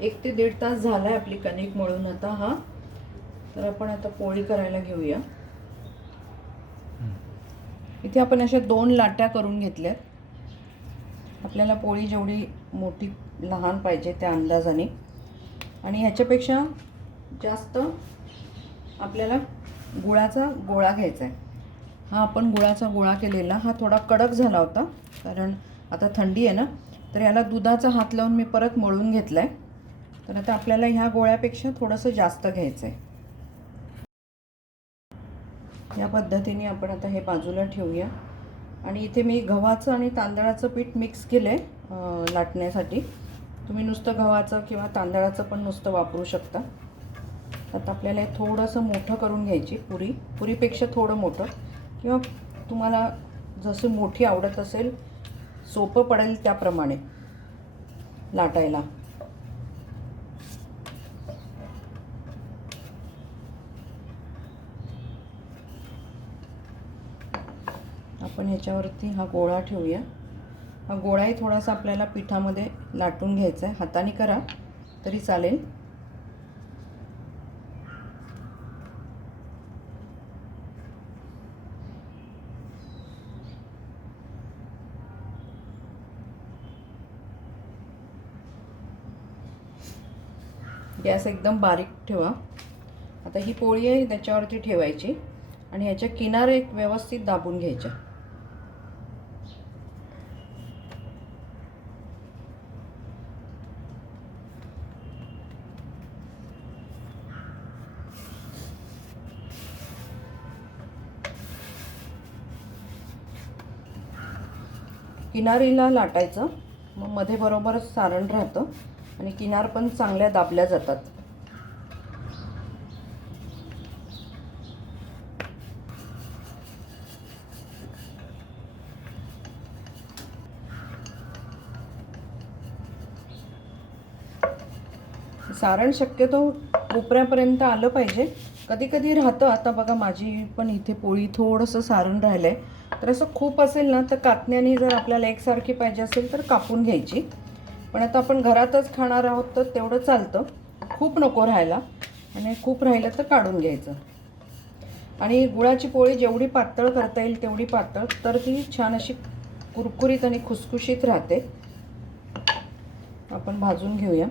1 ते 1.5 तास झालाय आपली कणिक मळून आता हा. तर आपण आता पोळी करायला घेऊया. इथे आपण अशा 2 लाट्या करून घेतल्यात. आपल्याला पोळी जेवढी मोठी लहान पाहिजे त्या अंदाजाने, आणि ह्याच्यापेक्षा जास्त आपल्याला गुळाचा गोळा घ्यायचा आहे. हा आपण गुळाचा गोळा केलेला हा थोडा कडक झाला होता, कारण आता थंडी आहे ना, तर याला दुधाचा हात लावून मी परत मळून घेतला आहे. तर आता आपल्याला ह्या गोळ्यापेक्षा थोडंसं जास्त घ्यायचं आहे. या पद्धतीने आपण आता हे बाजूला ठेवूया. आणि इथे मी गव्हाचं आणि तांदळाचं पीठ मिक्स केलं आहे लाटण्यासाठी. तुम्ही नुसतं गव्हाचं किंवा तांदळाचं पण नुसतं वापरू शकता. आता आपल्याला हे थोडंसं मोठं करून घ्यायची पुरीपेक्षा थोडं मोठं, किंवा तुम्हाला जसं मोठी आवडत असेल, सोपं पडेल त्याप्रमाणे लाटायला. आपण ह्याच्यावरती हा गोळा ठेवूया. हा गोळाही थोडासा आपल्याला पिठामध्ये लाटून घ्यायचा आहे. हाताने करा तरी चालेल. गॅस एकदम बारीक ठेवा. आता ही पोळी आहे त्याच्यावरती ठेवायची आणि ह्याच्या किनारे एक व्यवस्थित दाबून घ्यायच्या. किनारीला लाटायचं, मग मध्ये बरोबर सारण राहतं आणि किनार पण चांगल्या दाबल्या जातात. सारण शक्यतो कोपऱ्यापर्यंत आलं पाहिजे. कधी कधी राहतं. आता बघा माझी पण इथे पोळी थोडंसं सारण राहिलं आहे. तर असं खूप असेल ना तर कात्ण्याने जर आपल्याला एकसारखी पाहिजे असेल तर कापून घ्यायची. पण आता आपण घरातच खाणार आहोत तर तेवढं चालतं. खूप नको राहायला, आणि खूप राहिलं तर काढून घ्यायचं. आणि गुळाची पोळी जेवढी पातळ करता येईल तेवढी पातळ, तर ती छान अशी कुरकुरीत आणि खुसखुशीत राहते. आपण भाजून घेऊया.